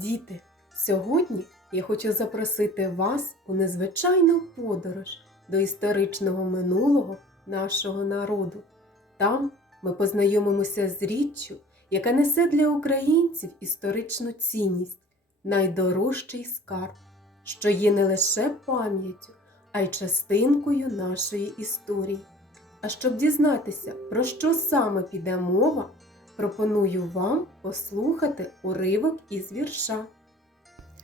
Діти, сьогодні я хочу запросити вас у незвичайну подорож до історичного минулого нашого народу. Там ми познайомимося з річчю, яка несе для українців історичну цінність, найдорожчий скарб, що є не лише пам'яттю, а й частинкою нашої історії. А щоб дізнатися, про що саме піде мова, пропоную вам послухати уривок із вірша.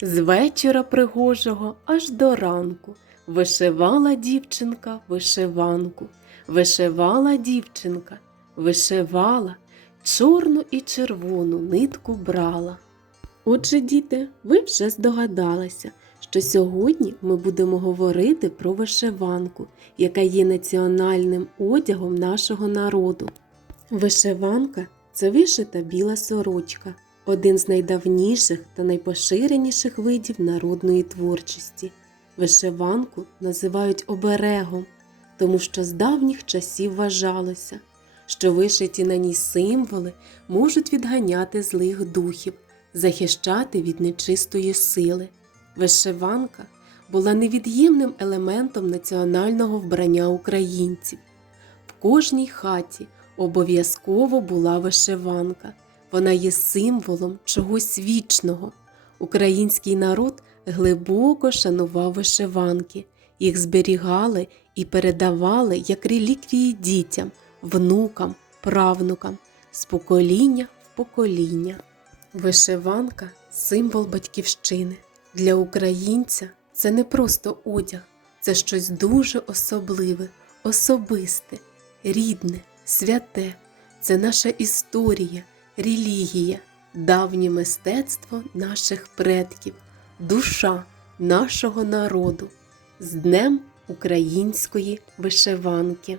З вечора пригожого аж до ранку вишивала дівчинка вишиванку, вишивала дівчинка, вишивала, чорну і червону нитку брала. Отже, діти, ви вже здогадалися, що сьогодні ми будемо говорити про вишиванку, яка є національним одягом нашого народу. Вишиванка це вишита біла сорочка, один з найдавніших та найпоширеніших видів народної творчості. Вишиванку називають оберегом, тому що з давніх часів вважалося, що вишиті на ній символи можуть відганяти злих духів, захищати від нечистої сили. Вишиванка була невід'ємним елементом національного вбрання українців. В кожній хаті обов'язково була вишиванка. Вона є символом чогось вічного. Український народ глибоко шанував вишиванки, їх зберігали і передавали як реліквії дітям, внукам, правнукам з покоління в покоління. Вишиванка символ батьківщини. Для українця це не просто одяг, це щось дуже особливе, особисте, рідне, святе. Це наша історія, релігія, давнє мистецтво наших предків, душа нашого народу з Днем української вишиванки.